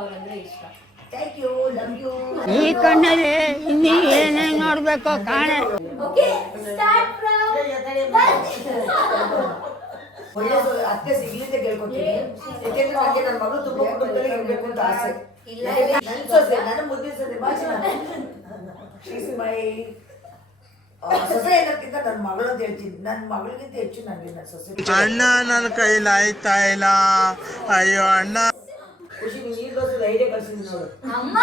ಅವ್ರಂದ್ರೆ ಇಷ್ಟ. Thank you, love you. ಈ ಕಣ್ಣಲ್ಲಿ ಇನ್ನೀ ಏನೇನು ನೋಡ್ಬೇಕು ಕಾಣೆ. ಓಕೆ ಸ್ಟಾರ್ಟ್ ಫ್ರಮ್ ಒಳ್ಳೆದು ಅತ್ತೆ ಸಿಗ್ಲಿಂದ ಕೇಳ್ಕೊತೀನಿ. ಯಾಕೆಂದ್ರೆ ನನಗೆ ನನ್ನ ಮಗಳು ತುಂಬಾ ಕುಟುಂಬದಲ್ಲಿ ಇರ್ಬೇಕು ಅಂತ ಆಸೆ. ನನ್ನ ಸೊಸೆ, ನನ್ನ ಮುದ್ದಿನ ಸೊಸೆ ಭಾಷಣ ಮೈ ಸೊಸೆ ಅನ್ನೋಕ್ಕಿಂತ ನನ್ನ ಮಗಳು ಅಂತ ಹೇಳ್ತೀನಿ. ನನ್ನ ಮಗಳಿಗಿಂತ ಹೆಚ್ಚು ನನಗೆ ನನ್ನ ಸೊಸೆ. ಅಣ್ಣ ನನ್ನ ಕೈಲಿ ಆಯ್ತಾ ಇಲ್ಲ, ಅಯ್ಯೋ ಅಣ್ಣ. ಖುಷಿ ನೀನು ಈ ದೋಸೆ ಐಡಿಯಾ ಕಳ್ಸಿದ್ದೀನಿ ನೋಡು ಅಮ್ಮ.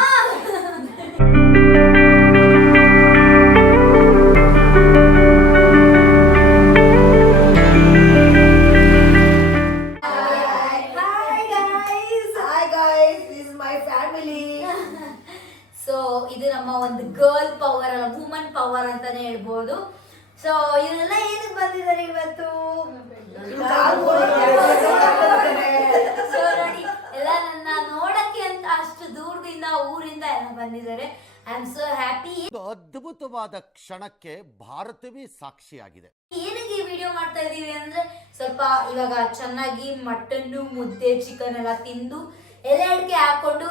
ಇದು ನಮ್ಮ ಒಂದು ಗರ್ಲ್ ಪವರ್ ಅಲ್ಲ, ವುಮನ್ ಪವರ್ ಅಂತಾನೆ ಹೇಳ್ಬೋದು. ಸೊ ಇವರೆಲ್ಲ ಏನಕ್ಕೆ ಬಂದಿದ್ದಾರೆ ಇವತ್ತು? ಸೊ ನೋಡಿ, ಎಲ್ಲ ನನ್ನ ನೋಡಕ್ಕೆ ಅಂತ ಅಷ್ಟು ದೂರದಿಂದ ಊರಿಂದ ಎಲ್ಲ ಬಂದಿದ್ದಾರೆ. I am so happy. ಅದ್ಭುತವಾದ ಕ್ಷಣಕ್ಕೆ ಭಾರತವೇ ಸಾಕ್ಷಿಯಾಗಿದೆ. ಏನಕ್ಕೆ ಈ ವಿಡಿಯೋ ಮಾಡ್ತಾ ಇದೀವಿ ಅಂದ್ರೆ, ಸ್ವಲ್ಪ ಇವಾಗ ಚೆನ್ನಾಗಿ ಮಟನ್, ಮುದ್ದೆ, ಚಿಕನ್ ಎಲ್ಲ ತಿಂದು ಎಲೆ ಅಡಿಕೆ ಹಾಕೊಂಡು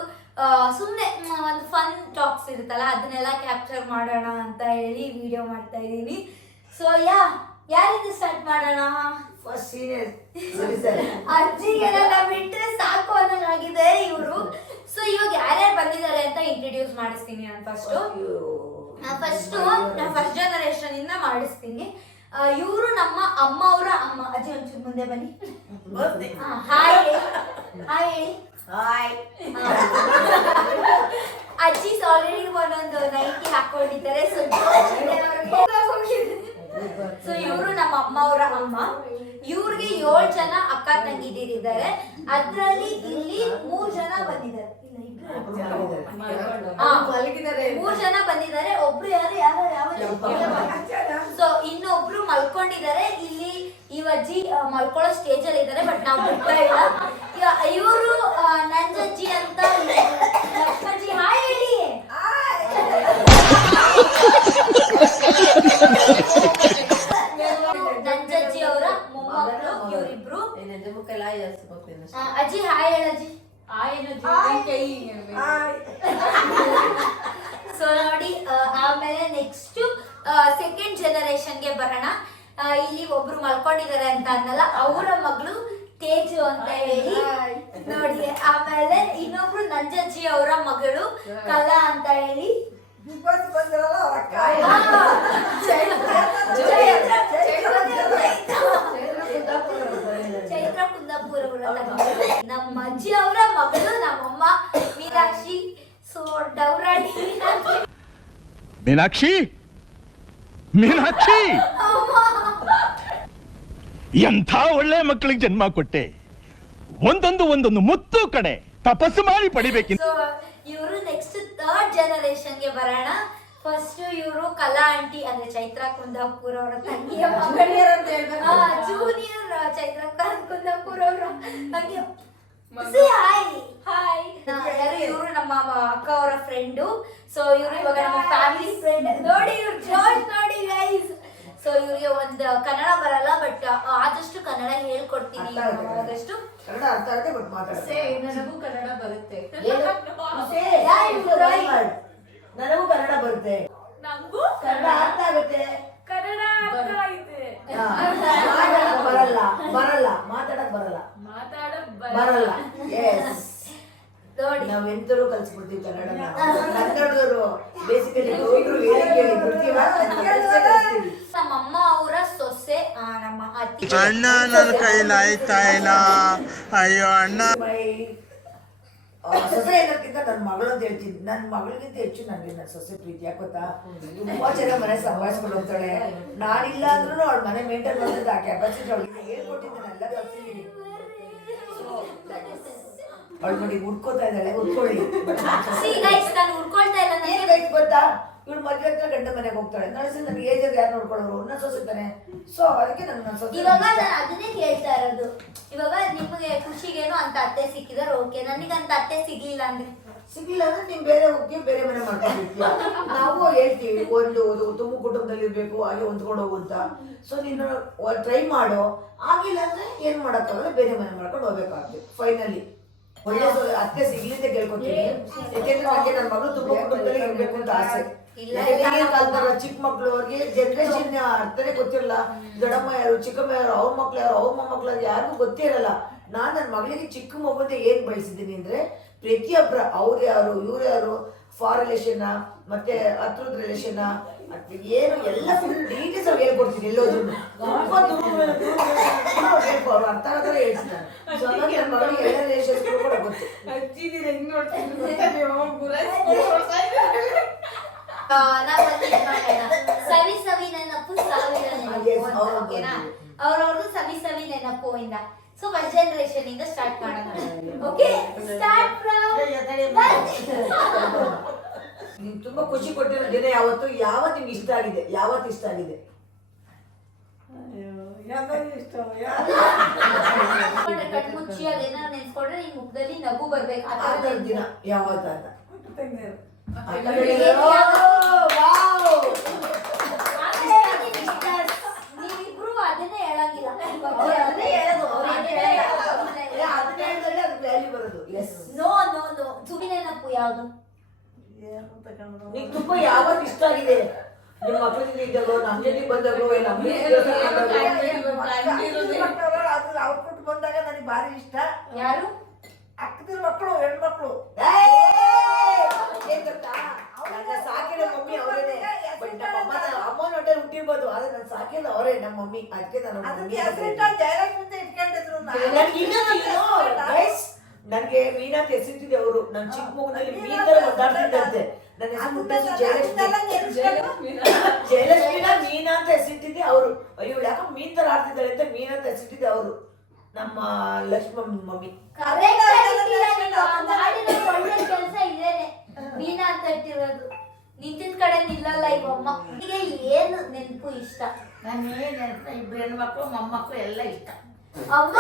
ಸುಮ್ಮನೆ ಒಂದು ಫನ್ ಟಾಕ್ಸ್ ಇರುತ್ತಲ್ಲ, ಅದನ್ನೆಲ್ಲ ಕ್ಯಾಪ್ಚರ್ ಮಾಡೋಣ ಅಂತ ಹೇಳಿ ವಿಡಿಯೋ ಮಾಡ್ತಾ ಇದ್ದೀನಿ. ಸೊ ಯಾರಿಂದ ಸ್ಟಾರ್ಟ್ ಮಾಡೋಣ? ಫಸ್ಟ್ ಸೀನಿಯರ್ ಅಜ್ಜಿಗೆಲ್ಲ ಬಿಟ್ರೆ ಸಾಕು ಅನ್ನೋಂಗಾಗಿದೆ ಇವರು. ಸೊ ಇವಾಗ ಯಾರ್ಯಾರು ಬಂದಿದ್ದಾರೆ ಅಂತ ಇಂಟ್ರೊಡ್ಯೂಸ್ ಮಾಡಿಸ್ತೀನಿ ನಾನು. ಫಸ್ಟ್ ಜನರೇಷನ್ ಇಂದ ಮಾಡಿಸ್ತೀನಿ. ಇವರು ನಮ್ಮ ಅಮ್ಮ ಅವರ ಅಮ್ಮ. ಅಜ್ಜಿ ಒಂಚೂರು ಮುಂದೆ ಬನ್ನಿ. ಹಾಯ್ ಹೇಳಿ. ಹಾಯ್. ಅಜ್ಜಿ ಆಲ್ರೆಡಿ ಒಂದೊಂದು ನೈಟಿ ಹಾಕೊಂಡಿದ್ದಾರೆ. ಸೊ ಇವರು ನಮ್ಮ ಅಮ್ಮ ಅವರ ಅಮ್ಮ. ಇವ್ರಿಗೆ 7 ಜನ ಅಕ್ಕ ತಂಗಿದಿರಿದ್ದಾರೆ. ಅದ್ರಲ್ಲಿ ಇಲ್ಲಿ 3 ಜನ ಬಂದಿದ್ದಾರೆ. 3 ಜನ ಬಂದಿದ್ದಾರೆ. ಒಬ್ರು ಸೊ ಇನ್ನೊಬ್ರು ಮಲ್ಕೊಂಡಿದ್ದಾರೆ. ಇಲ್ಲಿ ಈ ಅಜ್ಜಿ ಮಲ್ಕೊಳ್ಳೋ ಸ್ಟೇಜ್ ಅಲ್ಲಿ ಇದ್ದಾರೆ, ಬಟ್ ನಾವು ಬಿಡ್ತಾ ಇಲ್ಲ. ಇವರು ನಂಜಜ್ಜಿ ಅಂತ. ಲಕ್ಷ್ಮಜ್ಜಿ ಹಾಯ್ ಹೇಳಿ. ನಂಜಜ್ಜಿ ಅವರ ಮೊಮ್ಮಕ್ಕಳು ಇವರಿಬ್ರು. ಅಜ್ಜಿ ಹಾಯ್ ಹೇಳಜ್ಜಿ. ಸೊ ನೋಡಿ, ಆಮೇಲೆ ನೆಕ್ಸ್ಟ್ ಸೆಕೆಂಡ್ ಜನರೇಷನ್ಗೆ ಬರೋಣ. ಇಲ್ಲಿ ಒಬ್ರು ಮಲ್ಕೊಂಡಿದ್ದಾರೆ ಅಂತ ಅನ್ನಲ್ಲ, ಅವರ ಮಗಳು ತೇಜು ಅಂತ ಹೇಳಿ ನೋಡಿ. ಆಮೇಲೆ ಇನ್ನೊಬ್ರು ನಂಜಜ್ಜಿ ಅವರ ಮಗಳು ಕಲಾ ಅಂತ ಹೇಳಿ. ಚೈತ್ರ ಕುಂದಾಪುರ ನಮ್ಮ ಅಜ್ಜಿ ಅವರ ಮಗಳು ನಮ್ಮಮ್ಮ ಮೀನಾಕ್ಷಿ. ಸೊ ಡೌರಾಣಿ ಮೀನಾಕ್ಷಿ ಎಂಥ ಒಳ್ಳೆ ಮಕ್ಕಳಿಗೆ ಜನ್ಮ ಕೊಟ್ಟೆ. ಒಂದೊಂದು ಮುತ್ತು ಕಡೆ ತಪಸ್ಸು ಮಾಡಿ ಪಡಿಬೇಕಿತ್ತು. ಇವರು ನೆಕ್ಸ್ಟ್ ಥರ್ಡ್ ಜನರೇಷನ್ಗೆ ಬರೋಣ. ಫಸ್ಟ್ ಇವರು ಕಲಾ ಆಂಟಿ ಅಂದ್ರೆ ಚೈತ್ರ ಕುಂದಾಪುರ ಅವರ ತಂಗಿಯ ಜೂನಿಯರ್ ಚೈತ್ರ ಕುಂದಾಪುರ ಅವರ ತಂಗಿಯ. ಇವರು ನಮ್ಮ ಅಕ್ಕ ಅವರ ಫ್ರೆಂಡು. ಸೊ ಇವರು ಇವಾಗ ನಮ್ಮ ಫ್ಯಾಮಿಲಿ ಫ್ರೆಂಡ್. ನೋಡಿ ಇವ್ರು ಜಾರ್ಜ್ ನೋಡಿ ಗೈಸ್. ಸೊ ಇವ್ರಿಗೆ ಒಂದು ಕನ್ನಡ ಬರಲ್ಲ, ಬಟ್ ಆದಷ್ಟು ಕನ್ನಡ ಹೇಳ್ಕೊಡ್ತೀನಿ. ಆದಷ್ಟು ನನಗೂ ಕನ್ನಡ ಬರುತ್ತೆ. ನನಗೂ ಕನ್ನಡ ಬರುತ್ತೆ. ನಮಗೂ ಕನ್ನಡ ಅರ್ಥ ಆಗುತ್ತೆ. ಕನ್ನಡ ಅರ್ಥ ಆಯ್ತು. ಮಾತಾಡಕ್ ಬರಲ್ಲ. ಎಸ್ ನೋಡಿ, ನಾವೆಂತರೂ ಕಲ್ಸ್ಬಿಡ್ತೀವಿ ಕನ್ನಡನ. ಕನ್ನಡದವರು ಬೇಸಿಕಲಿ ನಮ್ಮಮ್ಮ ಅವರ ಸೊಸೆ ನಮ್ಮ ಅತ್ತಿ. ಅಣ್ಣ ನನ್ನ ಕೈಲಿ ಆಯ್ತಾ ಇಲ್ಲ, ಅಯ್ಯೋ ಅಣ್ಣ. ಸೊಸೆ ಅನ್ನೋಕ್ಕಿಂತ ನನ್ನ ಮಗಳು ಅಂತ ಹೇಳ್ತೀನಿ. ನನ್ನ ಮಗಳಿಗಿಂತ ಹೆಚ್ಚು ನನಗೆ ನನ್ನ ಸೊಸೆ ಪ್ರೀತಿ. ಯಾಕೊತ್ತಾ, ತುಂಬಾ ಚೆನ್ನಾಗಿ ಮನೆ ಸಂಭಾಳಿಸ್ಕೊಂಡು ಹೋಗ್ತಾಳೆ. ನಾನಿಲ್ಲ ಅಂದ್ರೂ ಅವಳ ಮನೆ ಮೇಂಟೈನ್ ಮಾಡೋದು ಆ ಕೆಪಾಸಿಟಿ ಅವಳಿಗೆ ಹೇಳ್ಕೊಟ್ಟಿದ್ದಾನೆಲ್ಲ ಕಲ್ಸಿದ್ದೀನಿ. ಅವಳ ಮನೆ ಉಡ್ಕೋತಾ ಇದ್ದಾಳೆ. ಉಡ್ಕೊಳ್ಳಿ ಗೊತ್ತಾ, ಇವಳು ಮದುವೆ ಹತ್ರ ಗಂಡ ಮನೆಗೆ ಹೋಗ್ತಾಳೆ. ನಡ್ಸಿ ನನಗೆ ಏಜ್ ಯಾರು ನೋಡ್ಕೊಳ್ಳೋರು? ನನ್ನ ಸೊಸೆ ತಾನೆ. ಸೊ ಅದಕ್ಕೆ ನನ್ನ ಸೊಸೆ. ಇವಾಗ ನಾನು ಅದನ್ನೇ ಕೇಳ್ತಾ ಇರೋದು. ಇವಾಗ ನಿಮಗೆ ಖುಷಿಗೇನೋ ಅಂತ ಅತ್ತೆ ಸಿಕ್ಕಿದಾರೆ, ಓಕೆ. ನನಗಂತ ಅತ್ತೆ ಸಿಗ್ಲಿಲ್ಲ ಅಂದ್ರೆ ನೀನ್ ಬೇರೆ ಹೋಗಿ ಬೇರೆ ಮನೆ ಮಾಡ್ಕೊಂಡಿರ್ತೀಯ. ನಾವು ಹೇಳ್ತೀವಿ ಒಂದು ತುಂಬ ಕುಟುಂಬದಲ್ಲಿ ಇರ್ಬೇಕು, ಹಾಗೆ ಹೊಂದ್ಕೊಂಡು ಹೋಗು ಅಂತ. ಸೊ ನೀನು ಟ್ರೈ ಮಾಡು. ಆಗಿಲ್ಲ ಅಂದ್ರೆ ಏನ್ ಮಾಡಕ್ಕಾಗಲ್ಲ, ಬೇರೆ ಮನೆ ಮಾಡ್ಕೊಂಡು ಹೋಗ್ಬೇಕಾಗ್ತದೆ. ಫೈನಲಿ ಒಳ್ಳೆ ಅತ್ತೆ ಸಿಗ್ಲಿಂದ ಕೇಳ್ಕೊತೀನಿ. ಯಾಕೆಂದ್ರೆ ನನಗೆ ನನ್ನ ಮಗಳು ತುಂಬಾ ಕುಟುಂಬದಲ್ಲಿ ಇರ್ಬೇಕು ಅಂತ ಆಸೆ. ಇಲ್ಲ, ಈಗಿನ ಕಾಲದ ಚಿಕ್ಕ ಮಕ್ಳು ಅವ್ರಿಗೆ ಜನರೇಷನ್ ಅರ್ಥನೇ ಗೊತ್ತಿರಲ್ಲ. ದೊಡ್ಡಮ್ಮ ಯಾರು, ಚಿಕ್ಕಮ್ಮ ಯಾರು, ಅವ್ರ ಮಕ್ಳು ಯಾರು, ಅವ್ರ ಮೊಮ್ಮಕ್ಳು ಯಾರು, ಯಾರಿಗೂ ಗೊತ್ತೇ ಇರಲ್ಲ. ನಾನ್ ನನ್ನ ಮಗಳಿಗೆ ಚಿಕ್ಕ ಮಗುಂದ ಏನ್ ಬಯಸಿದ್ದೀನಿ ಅಂದ್ರೆ ಪ್ರತಿಯೊಬ್ಬರ ಅವ್ರು ಯಾರು, ಇವ್ರು ಯಾರು, ಫಾರ್ ರಿಲೇಷನ್ ಮತ್ತೆ ಹತ್ರದ ರಿಲೇಷನ್ ಏನು ಎಲ್ಲ ಫುಲ್ ಡೀಟೇಲ್ಸ್ ಅವ್ರು ಹೇಳ್ಕೊಡ್ತೀನಿ. ಎಲ್ಲೋದ್ರು ತುಂಬಾ ಅವ್ರು ಅರ್ಥ ಆಗೋ ಹೇಳ್ತಾರೆ. ಸೊ ಹಾಗಾಗಿ ನನ್ನ ಮಗಳಿಗೆ ಎಲ್ಲ ರಿಲೇಷನ್ಸ್ ಕೂಡ ಗೊತ್ತು. ಸವಿ ಸವಿ ನೆನಪು ಸಾವಿರ ನೆನಪು, ಓಕೆನಾ? ಅವ್ರವ್ರದ್ದು ಸವಿ ಸವಿ ನೆನಪು ಇಂದ. ಸೊ ಫಸ್ಟ್ ಜನರೇಷನ್ ಇಂದ ಸ್ಟಾರ್ಟ್ ಮಾಡೋಣ. ಓಕೆ, ಸ್ಟಾರ್ಟ್ ಫ್ರಮ್ ನೀವು ತುಂಬಾ ಖುಷಿ ಕೊಟ್ಟಿರೋ ದಿನ ಯಾವತ್ತು, ಯಾವತ್ತು ನಿಮ್ಗೆ ಇಷ್ಟ ಆಗಿದೆ, ಯಾವತ್ತು ಇಷ್ಟ ಆಗಿದೆ? ಕಣ್ಮುಚ್ಚಿ ಅದೇನಾದ್ರು ನೆನ್ಸ್ಕೊಂಡ್ರೆ ನಿಮ್ ಮುಖದಲ್ಲಿ ನಗು ಬರ್ಬೇಕು. ಆ ದಿನ ಯಾವತ್ತ? ನೀವಿಬ್ರು ಅದನ್ನೇ ಹೇಳಂಗಿಲ್ಲ. ನೋ ನೋ ನೋ, ಸುಮ್ಮನೆ ನೆನಪು ಯಾವ್ದು? ನಿಂಗೆ ತುಂಬಾ ಯಾವತ್ತು ಇಷ್ಟ ಆಗಿದೆ? ನಿಮ್ಮ ಮಕ್ಕಳಿಂದ ಇದ್ದಾಗೋ, ನಮ್ಮ ಜೊತೆಗೆ ಬಂದಾಗೋ, ಬಂದಾಗ ನನಗೆ ಭಾರಿ ಇಷ್ಟ. ಯಾರು? ಅಕ್ಕದಿರ ಮಕ್ಕಳು, ಹೆಣ್ಮಕ್ಳು. ಸಾಕಿರೋ ಮಮ್ಮಿ ಅವರೇನೆ. ಅಮ್ಮನ ಹೊಟ್ಟೆ ಹುಟ್ಟಿರ್ಬೋದು, ಆದ್ರೆ ನಾನು ಸಾಕಿಲ್ಲ ಅವರೇ ನಮ್ಮ ಮಮ್ಮಿ. ಅದಕ್ಕೆ ನಾನು ಜಯಲಕ್ಷ್ಮಿ ಇಟ್ಕೊಂಡಿದ್ರು. ನನ್ಗೆ ಮೀನಾ ಅಂತ ಹೆಸರಿಟ್ಟಿದೆ ಅವರು. ನನ್ನ ಚಿಕ್ಕ ಮಗುನಲ್ಲಿ ಮೀನ್ ತರ ಒದ್ದಾಡ್ತಿದ್ದಂತೆ. ನನ್ನ ಹೆಸರು ಜಯಲಕ್ಷ್ಮಿನ ಮೀನಾ ಅಂತ ಹೆಸರಿಟ್ಟಿದ್ದೆ ಅವರು. ಅಯ್ಯೋ ಯಾಕ ಮೀನ್ ತರ ಆಡ್ತಿದ್ದಾಳೆ ಅಂತ ಮೀನಾ ಅಂತ ಹೆಸರಿಟ್ಟಿದ್ದೆ ಅವರು, ನಮ್ಮ ಲಕ್ಷ್ಮಮ್ಮ ಮಮ್ಮಿ. ಕೆಲಸ ಇದೇನೆ, ಮೀನಾ ಅಂತ ಇಟ್ಟಿರೋದು. ನಿಂತಿದ್ ಕಡೆ ನಿಲ್ಲಲ್ಲ ಈಗ ಅಮ್ಮ. ಈಗ ಏನು ನೆನಪು ಇಷ್ಟ? ನನಗೆ ನೆನಪು ಇಬ್ರು ಹೆಣ್ಮಕ್ಳು, ಮೊಮ್ಮಕ್ಳು ಎಲ್ಲ ಇಷ್ಟ. ಅಮ್ಮ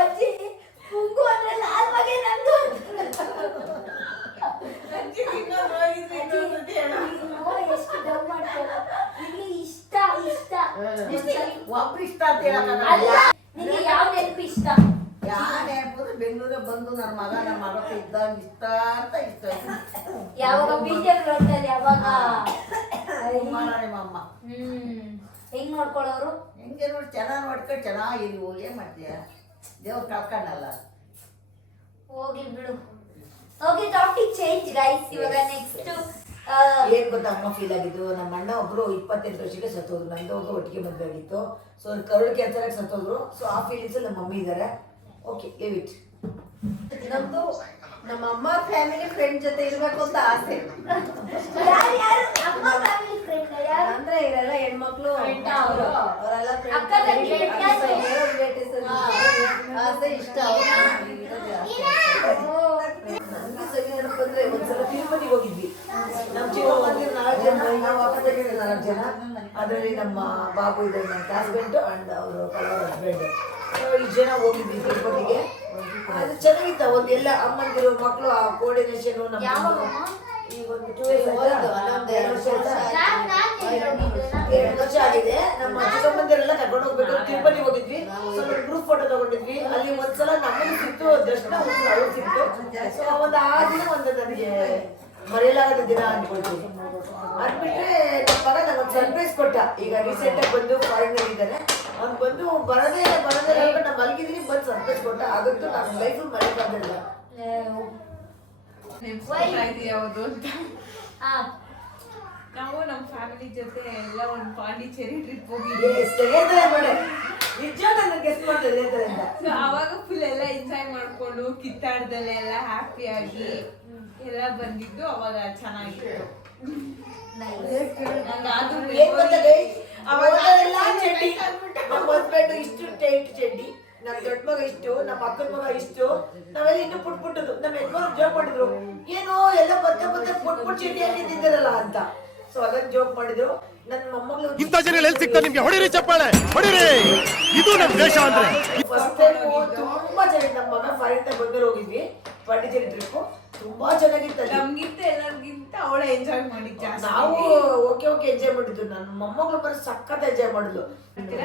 ಅಜ್ಜಿ ಪುಂಗು ಅಂದ್ರೆ ಲಾಲ್ ಬಗ್ಗೆ ನಂದು. ಎಷ್ಟು ಡವ್ ಮಾಡ್ತಾರೆ. ನಿಮಗೆ ಇಷ್ಟ ಇಷ್ಟ ಒಬ್ರು ಇಷ್ಟ ಅಂತ ಹೇಳಕ್ಕ ಅಲ್ಲ, ನಿಮಗೆ ಯಾವ ನೆನಪು ಇಷ್ಟ? ಯಾವ ನೆನಪು? ಬೆಂಗಳೂರಿಗೆ ಬಂದು ನನ್ನ ಮಗ ನಮ್ಮ ಮಗ ಇದ್ದಾಗ ಇಷ್ಟ ಅಂತ ಇಷ್ಟ. ಯಾವಾಗ ಬಿಜೆಪಿ ನೋಡ್ತಾರೆ ಯಾವಾಗ? ನಿಮ್ಮಮ್ಮ ಹೆಂಗ್ ನೋಡ್ಕೊಳ್ಳೋರು? ಹೆಂಗೆ ನೋಡಿ ಚೆನ್ನಾಗಿ ನೋಡ್ಕೊಂಡು ಚೆನ್ನಾಗಿದೀವಿ. ಏನ್ ಮಾಡ್ತೀಯ, ದೇವ್ರು ಕಳ್ಕೊಂಡಲ್ಲ. ಹೋಗಿ ಬಿಡು. Okay, topic change guys. ಇವಾಗ ನೆಕ್ಸ್ಟ್ ಏನ್ ಗೊತ್ತಾ ಅಮ್ಮ ಫೀಲ್ ಆಗಿದ್ದು? ನಮ್ಮ ಅಣ್ಣ ಒಬ್ರು 28 ವರ್ಷಕ್ಕೆ ಸತ್ತೋದ್ರು. ನಂದವ್ರು ಒಟ್ಟಿಗೆ ಮದುವೆ ಆಗಿತ್ತು. ಸೊ ಕರುಳು ಕ್ಯಾನ್ಸರ್ ಸತ್ತೋದ್ರು. ಸೊ ಆ ಫೀಲಿಂಗ್ಸ್ ನಮ್ಮ ಮಮ್ಮಿ ಇದ್ದಾರೆ. Okay, live it. ನಮ್ದು ನಮ್ಮ ಅಮ್ಮ ಫ್ಯಾಮಿಲಿ ಫ್ರೆಂಡ್ ಜೊತೆ ಇರ್ಬೇಕು ಅಂತ ಆಸೆ. ಯಾರು ಅಮ್ಮ ಫ್ಯಾಮಿಲಿ ಫ್ರೆಂಡ್ ಯಾರು? ಅಂದ್ರೆ ಇವರೆಲ್ಲ ಹೆಣ್ಮಕ್ಳು ಅವರೆಲ್ಲ ಅಕ್ಕ ತಂಗಿ ರಿಲೇಟಿವ್ಸ್ ಆಸೆ ಇಷ್ಟ. ನನ್ಗೆ ಸರಿ ನೆನಪಂದ್ರೆ ಒಂದ್ಸಲ ತಿರುಪತಿಗೆ ಹೋಗಿದ್ವಿ. ನಮ್ಮ ಚಿಕ್ಕಮ್ಮಂದಿರ 4 ಜನ, ನಾವು ಅಕ್ಕದಲ್ಲಿ 4 ಜನ. ಅದರಲ್ಲಿ ನಮ್ಮ ಬಾಬು ಇದ್ದಾರೆ, ನನ್ನ ಹಸ್ಬೆಂಡ್ ಅಂಡ್ ಅವರು ಹಸ್ಬೆಂಡ್. ಈ ಜನ ಹೋಗಿದ್ವಿ ತಿರುಪತಿಗೆ. ಅದು ಚೆನ್ನಾಗಿತ್ತ. ಒಂದು ಎಲ್ಲ ಅಮ್ಮಂದಿರು ಮಕ್ಕಳು ಆ ಕೋಆರ್ಡಿನೇಷನ್. ನಮ್ಮ ಈಗ ಒಂದು 2 ವರ್ಷ ಆಗಿದೆ. ನಮ್ಮ ಚಿಕ್ಕಮ್ಮಂದಿರೆಲ್ಲ ಕರ್ಕೊಂಡು ಹೋಗ್ಬೇಕು. ತಿರುಪತಿ ಹೋಗಿದ್ವಿ. ಸ್ವಲ್ಪ ಗ್ರೂಪ್ ಫೋಟೋ ತಗೊಂಡಿದ್ವಿ. ಅಲ್ಲಿ ಒಂದ್ಸಲ ನಮ್ಮನ್ನು ಸಿಕ್ತು ದರ್ಶನ, ಅವ್ರು ಸಿಕ್ತು. ಸೊ ಒಂದು ಆ ದಿನ ಒಂದು ನನಗೆ ಮರೆಯಲಾಗದ ದಿನ ಅನ್ಕೊಳ್ತೀನಿ. ಅದ್ಬಿಟ್ರೆ ನಮ್ಮ ಮಗ ನಂಗೊಂದು ಸರ್ಪ್ರೈಸ್ ಕೊಟ್ಟ. ಈಗ ರೀಸೆಂಟ್ ಆಗಿ ಬಂದು ಫಾರಿನ್ ಇದ್ದಾರೆ. ಅವ್ನು ಬಂದು ಬರದೇ ಹೇಳ್ಬಿಟ್ಟು ನಾನು ಮಲಗಿದ್ದೀನಿ, ಬಂದು ಸರ್ಪ್ರೈಸ್ ಕೊಟ್ಟ. ಆಗಂತೂ ನನ್ನ ಲೈಫ್ ಮರೆಯಕ್ಕಾಗಲ್ಲ. ಯಾವುದು ಅಂತ ನಾವು ನಮ್ಮ ಫ್ಯಾಮಿಲಿ ಜೊತೆ ಎಲ್ಲ ಒಂದು ಪಾಂಡಿಚೇರಿ ಟ್ರಿಪ್ ಹೋಗಿದ್ವಿ. ನಿಜ ನನಗೆ ಗೆಸ್ಟ್ ಮಾಡ್ತಿದ್ದೆ ಅಂತ. ಸೊ ಅವಾಗ ಫುಲ್ ಎಲ್ಲ ಎಂಜಾಯ್ ಮಾಡ್ಕೊಂಡು ಕಿತ್ತಾಡ್ದಲ್ಲೆಲ್ಲ ಹ್ಯಾಪಿಯಾಗಿ ಎಲ್ಲ ಬಂದಿದ್ದು. ಅವಾಗ ಚೆನ್ನಾಗಿತ್ತು. ನಮ್ಮ ಹಸ್ಬೆಂಡ್ ಇಷ್ಟು ಟೈಟ್ ಚಡ್ಡಿ, ನನ್ನ ದೊಡ್ಡ ಮಗ ಇಷ್ಟು, ನಮ್ಮ ಅಕ್ಕನ ಮಗ ಇಷ್ಟು, ನಾವೆಲ್ಲ ಇನ್ನು ಪುಟ್ಬಿಟ್ಟದು. ನಮ್ಮ ಯಜಮಾನ ಜೋಕ್ ಮಾಡಿದ್ರು, ಏನೋ ಎಲ್ಲ ಬರ್ತಾ ಪುಟ್ ಚಡ್ಡಿ ಹಾಕಿದ್ದಾರಲ್ಲ ಅಂತ. ಸೊ ಅದನ್ನ ಜೋಕ್ ಮಾಡಿದ್ರು. ನನ್ನ ಮೊಮ್ಮಗಳು ಇಂಥ ಜನ ಎಲ್ಲಿ ಸಿಗ್ತಾರೆ ನಿಮ್ಗೆ? ಹೊಡಿರಿ ಚಪ್ಪಾಳೆ, ಹೊಡಿರಿ. ಇದು ನಮ್ಮ ದೇಶ ಅಂದ್ರೆ. ಫಸ್ಟ್ ಟೈಮ್ ತುಂಬಾ ಚೆನ್ನಾಗಿ ನಮ್ಮ ಮಗ ಫಾರಿನ್ ಬಂದ್ಮೇಲೆ ಹೋಗಿದ್ವಿ ಪಾಂಡಿಚೇರಿ ಟ್ರಿಪ್. ತುಂಬಾ ಚೆನ್ನಾಗಿತ್ತು. ನಮ್ಗಿಂತ ಎಲ್ಲರಿಗಿಂತ ಅವಳ ಎಂಜಾಯ್ ಮಾಡಿದ್ ಜಾಸ್ತಿ. ನಾವು ಓಕೆ ಎಂಜಾಯ್ ಮಾಡಿದ್ದು. ನನ್ನ ಮೊಮ್ಮಗಳು ಬರೀ ಸಖತ್ ಎಂಜಾಯ್ ಮಾಡಿದ್ಲು. ನನಗೆ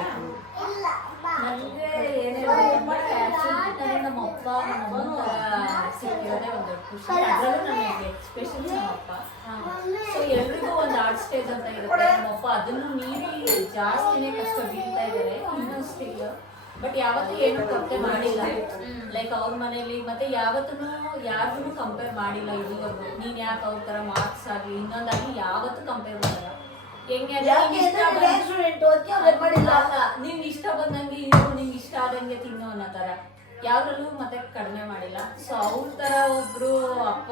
ಸಿಕ್ಕಿರೋದೇ ಒಂದು ಖುಷಿ. ಅದರಲ್ಲೂ ನಮಗೆ ಎಕ್ಸ್ಪೆಷಲಿ ನಮ್ಮಪ್ಪ. ಸೊ ಎಲ್ರಿಗೂ ಒಂದು ಆರ್ಟ್ ಸ್ಟೇಜ್ ಅಂತ ಇರುತ್ತೆ. ನಮ್ಮಪ್ಪ ಅದನ್ನು ಮೀರಿ ಜಾಸ್ತಿನೇ ಕಷ್ಟ ಬೀಳ್ತಾ ಇದ್ದಾರೆ ಇನ್ನೂ ಸ್ಟಿಲ್. ಬಟ್ ಯಾವತ್ತೂ ಏನು ಕೊರತೆ ಮಾಡಿಲ್ಲ. ಲೈಕ್ ಅವ್ರ ಮನೇಲಿ ಮತ್ತೆ ಯಾವತ್ತೂ ಯಾರಿಗೂ ಕಂಪೇರ್ ಮಾಡಿಲ್ಲ ಇದುವರೆಗೂ. ನೀನ್ ಯಾಕೆ ಅವ್ರ ತರ ಮಾರ್ಕ್ಸ್ ಆಗಲಿ ಇನ್ನೊಂದಾಗಿ ಯಾವತ್ತೂ ಕಂಪೇರ್ ಮಾಡಲ್ಲ. ಹೆಂಗೆ ನೀವ್ ಇಷ್ಟ ಬಂದಂಗೆ ಇರು, ನಿಂಗೆ ಇಷ್ಟ ಆದಂಗೆ ತಿನ್ನು ಅನ್ನೋ ತರ ಯಾವ್ದ್ರಲ್ಲೂ ಮತ್ತೆ ಕಡಿಮೆ ಮಾಡಿಲ್ಲ. ಸೊ ಅವ್ರ ತರ ಒಬ್ರು ಅಪ್ಪ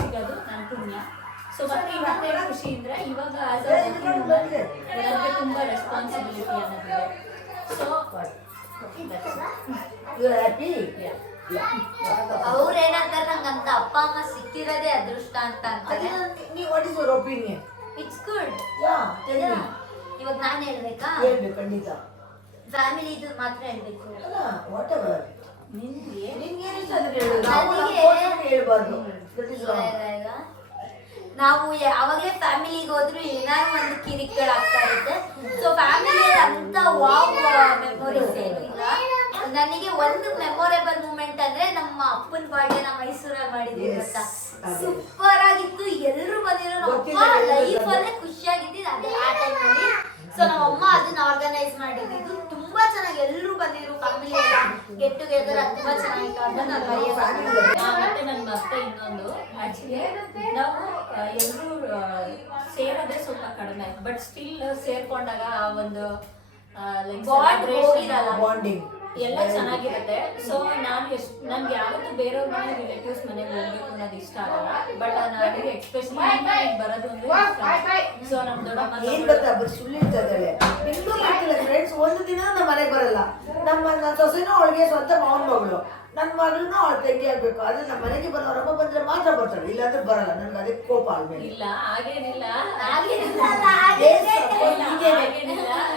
ಸಿಗೋದು ನನ್ ಪುಣ್ಯ. ಸೊ ಮತ್ತೆ ಇವತ್ತೇ ಖುಷಿ ಅಂದ್ರೆ ಇವಾಗ ನನಗೆ ತುಂಬಾ ರೆಸ್ಪಾನ್ಸಿಬಿಲಿಟಿ ಅನ್ನೋದಿದೆ. ಸೊ ಅವ್ರ ಏನಂತಾರೆ ನಂಗಂತ ಅಪ್ಪ ಅಮ್ಮ ಸಿಕ್ಕಿರೋದೇ ಅದೃಷ್ಟ ಅಂತ ಅಂತಾರೆ. What is your opinion? It's good. ಇವಾಗ ನಾನು ಹೇಳ್ಬೇಕಾ? ಹೇಳ್ಬೇಕು ಖಂಡಿತ. ಫ್ಯಾಮಿಲಿ ಇದು ಮಾತ್ರ ಹೇಳ್ಬೇಕು. ವಾಟ್ ಎವರ್ ನಿನ್ಗೆ ನಿನ್ಗೇನಿಷ್ಟ ಅದನ್ನ ಹೇಳು. ನಾವು ಹೇಳ್ಬಾರ್ದು. ನಾವು ಯಾವಾಗಲೇ ಫ್ಯಾಮಿಲಿಗೆ ಹೋದ್ರು ಏನಾದ್ರು ಒಂದು ಕಿರಿಕ್ಗಳಾಗ್ತಾ ಇರುತ್ತೆ. ಸೊ ಫ್ಯಾಮಿಲಿ ಅಂತ ವಾವ್ ಮೆಮೊರೀಸ್ ಏನು ಇಲ್ಲ. ನನಗೆ ಒಂದು ಮೆಮೊರೇಬಲ್ ಮೂಮೆಂಟ್ ಅಂದ್ರೆ ನಮ್ಮ ಅಪ್ಪನ ಬರ್ಡೇನ ಮೈಸೂರಲ್ಲಿ ಮಾಡಿದ್ವಿ ಗೊತ್ತಾ. ಸೂಪರ್ ಆಗಿತ್ತು. ಎಲ್ಲರೂ ಬಂದಿರೋ ನಮ್ಮ ಲೈಫ್ ಅಲ್ಲೇ ಖುಷಿಯಾಗಿದ್ದು ಅದೇ ಆ ಟೈಮಲ್ಲಿ. ಸೊ ನಮ್ಮಮ್ಮ ಅದನ್ನ ಆರ್ಗನೈಸ್ ಮಾಡಿದ್ದು ತುಂಬಾ ಚೆನ್ನಾಗಿ. ಎಲ್ಲರೂ ಬಂದಿದ್ರು ಫ್ಯಾಮಿಲಿ ಎಲ್ಲ ಗೆಟ್ ಟುಗೆದರ್. ಅದು ತುಂಬಾ ಚೆನ್ನಾಗಿತ್ತು. ಅದನ್ನ ಮತ್ತೆ ನನ್ ಮತ್ತೆ ಇನ್ನೊಂದು ಆಕ್ಚುಲಿ ನಾವು ಎಲ್ಲರೂ ಸೇರೋದೇ ಸ್ವಲ್ಪ ಕಡಿಮೆ. ಬಟ್ ಸ್ಟಿಲ್ ಸೇರ್ಕೊಂಡಾಗ ಆ ಒಂದು ಬಾಂಡಿಂಗ್ ಎಲ್ಲ ಚೆನ್ನಾಗಿರುತ್ತೆ. ಸೊ ನನ್ಗೆ ಯಾವತ್ತೂ ಬೇರೆಯವ್ರ ಮನೆ ರಿಲೇಟಿವ್ಸ್ ಮನೆಗೆ ಹೋಗ್ಬೇಕು ಅನ್ನೋದು ಇಷ್ಟ ಆಗಲ್ಲ. ಬಟ್ ನನಗೆ ಎಕ್ಸ್ಪೆಷಲಿ ಬರೋದು ಅಂದ್ರೆ ಸೊ ನಮ್ ದೊಡ್ಡಮ್ಮ ಏನ್ ಗೊತ್ತಾ ಸುಳ್ಳು ಇರ್ತದೆ. ಫ್ರೆಂಡ್ಸ್ ಒಂದು ದಿನ ನಮ್ಮ ಮನೆಗೆ ಬರಲ್ಲ. ನನ್ನ ಸೊಸೆನೂ ಅವಳಿಗೆ ಸ್ವಂತ ಮಾವನ ಮಗಳು, ನನ್ನ ಮಗಳನ್ನ ಅವಳ ತಂಗಿ ಆಗ್ಬೇಕು. ಆದ್ರೆ ನಮ್ಮ ಮನೆಗೆ ಬರೋರಪ್ಪ ಬಂದ್ರೆ ಮಾತ್ರ ಬರ್ತಾಳೆ, ಇಲ್ಲಾಂದ್ರೆ ಬರಲ್ಲ. ನನ್ಗೆ ಅದೇ ಕೋಪ ಆದ್ಮೇಲೆ. ಇಲ್ಲ ಹಾಗೇನಿಲ್ಲ.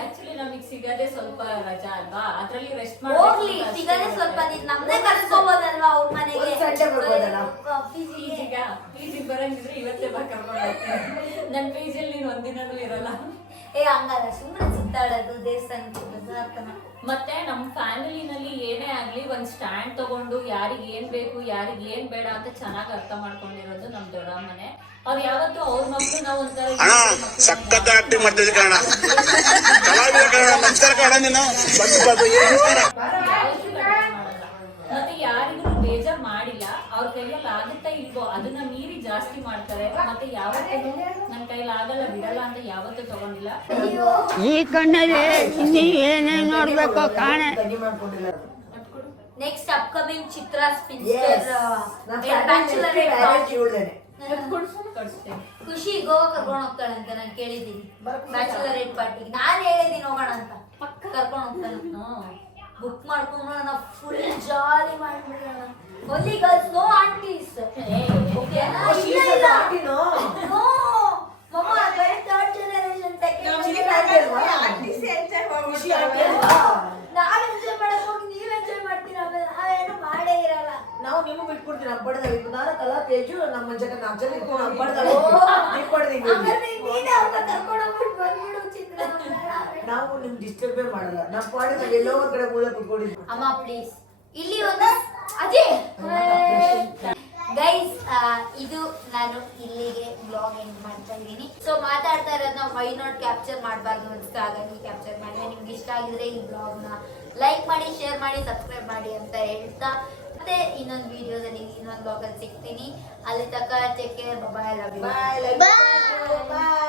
ಆಕ್ಚುಲಿ ನಮಗ್ ಸಿಗದೆ ಸ್ವಲ್ಪ ರಜಾ ಅಲ್ವಾ, ಅದ್ರಲ್ಲಿ ರೆಸ್ಟ್ ಹೋಗ್ಲಿ ಸಿಗದೆ ಸ್ವಲ್ಪ ನಮ್ದೇ ಕರ್ಸ್ಕೋಬೋದಲ್ವಾ ಅವ್ರ ಮನೆಗೆ. ಸಂಡೆ ಬರ್ಬೋದಲ್ಲ. PG ಬರಂಗಿದ್ರೆ ಇವತ್ತೇ ಬಾ ಕರ್ಕೊಂಡು ಹೋಗ್ತೀನಿ. ನನ್ PGಯಲ್ಲಿ ನೀನ್ ಒಂದಿನೂ ಇರಲ್ಲ. ಹಂಗಲ್ಲ, ಸುಮ್ಮನೆ ಸುತ್ತಾಡೋದು ದೇವಸ್ಥಾನಕ್ಕೆ. ಮತ್ತೆ ನಮ್ಮ ಫ್ಯಾಮಿಲಿನಲ್ಲಿ ಏನೇ ಆಗ್ಲಿ ಒಂದ್ ಸ್ಟ್ಯಾಂಡ್ ತಗೊಂಡು ಯಾರಿಗ್ ಏನ್ ಬೇಕು ಯಾರಿಗ್ ಏನ್ ಬೇಡ ಅಂತ ಚೆನ್ನಾಗಿ ಅರ್ಥ ಮಾಡ್ಕೊಂಡಿರೋದು ನಮ್ ದೊಡ್ಡಮ್ಮನೆ. ಅವ್ರು ಯಾವತ್ತೂ ಅವ್ರ ಮಕ್ಳು ನಾವು ಒಂಥರ ಮತ್ತೆ ಯಾರಿಗೂ ಬೇಜಾರ್ ಮಾಡಿಲ್ಲ. ಅವ್ರ ಕೈಯಲ್ಲಿ ಆಗುತ್ತಾ ಇಲ್ವೋ ಅದನ್ನ ಮೀರಿ ಜಾಸ್ತಿ ಮಾಡ್ತಾರೆ. ಮತ್ತೆ ಯಾವತ್ತೂ ನನ್ ಕೈಯಲ್ಲಿ ಆಗಲ್ಲ ಬಿಡಲ್ಲ ಅಂತ ಯಾವತ್ತೂ ತಗೊಂಡಿಲ್ಲ. ಈ ಕಣ್ಣಲ್ಲಿ ಇನ್ನೀ ಏನೇ ನೋಡ್ಬೇಕು ಕಾಣೆ. ನೆಕ್ಸ್ಟ್ ಅಪ್ಕಮಿಂಗ್ ಚಿತ್ರ ಬ್ಯಾಚುಲರೇಟ್ ಖುಷಿ ಗೋವಾ ಕರ್ಕೊಂಡು ಹೋಗ್ತಾಳೆ ಅಂತ ನಾನು ಕೇಳಿದ್ದೀನಿ. ಬ್ಯಾಚುಲರೇಟ್ ಪಾರ್ಟಿಗೆ ನಾನು ಹೇಳಿದ್ದೀನಿ ಹೋಗೋಣ ಅಂತ. ಕರ್ಕೊಂಡು ಹೋಗ್ತಾನೆ. ಬುಕ್ ಮಾಡ್ಕೊಂಡು ನಾವು ಫುಲ್ ಜಾಲಿ ಮಾಡ್ಬಿಡೋಣ. Only girls, no aunties. ಮಮ್ಮ ಬರೀ ಥರ್ಡ್ ಜನರೇಷನ್ ನಾವ್ ಎಂಜಾಯ್ ಮಾಡಕ್ ಹೋಗಿ ನೀವ್ ಎಂಜಾಯ್ ಮಾಡ್ತೀರಾ. ನಾವೇನು ಮಾಡೇ ಇರಲ್ಲ. ನಾವು ನಿಮ್ಗೆ ಬಿಟ್ಕೊಡ್ತೀವಿ. ನಮ್ಮ ಪಡೆದಾಗ ನಾನು ಕಲಾ ತೇಜು ನಮ್ಮ ಜನ 4 ಜನ ಇಟ್ಕೊಂಡು ನಮ್ಮ ಪಡೆದಾಗ ನಾವು ನಿಮ್ ಡಿಸ್ಟರ್ಬೇ ಮಾಡಲ್ಲ. ನಮ್ಮ ಪಾಡಿ ನಾವು ಎಲ್ಲೋ ಒಂದ್ ಕಡೆ ಮೂಲೆ ಕುತ್ಕೊಂಡಿದ್ವಿ. ಅಮ್ಮ ಪ್ಲೀಸ್ ಇಲ್ಲಿ ಒಂದು ಅದೇ ಗೈಸ್, ಇದು ನಾನು ಇಲ್ಲಿಗೆ ಬ್ಲಾಗ್ ಎಂಡ್ ಮಾಡ್ತಾ ಇದ್ದೀನಿ. ಸೊ ಮಾತಾಡ್ತಾ ಇರೋದನ್ನ ವೈ ನಾಟ್ ಕ್ಯಾಪ್ಚರ್ ಮಾಡಬಾರ್ದು ಅನ್ಸ್ತು, ಹಾಗಾಗಿ ಕ್ಯಾಪ್ಚರ್ ಮಾಡಿದ್ರೆ. ನಿಮ್ಗೆ ಇಷ್ಟ ಆಗಿದ್ರೆ ಈ ಬ್ಲಾಗ್ನ ಲೈಕ್ ಮಾಡಿ, ಶೇರ್ ಮಾಡಿ, ಸಬ್ಸ್ಕ್ರೈಬ್ ಮಾಡಿ ಅಂತ ಹೇಳ್ತಾ ಮತ್ತೆ ಇನ್ನೊಂದು ವಿಡಿಯೋದಲ್ಲಿ ಇನ್ನೊಂದು ಬ್ಲಾಗಲ್ಲಿ ಸಿಗ್ತೀನಿ. ಅಲ್ಲಿ ತನಕ take care. Bye. Love you. Bye.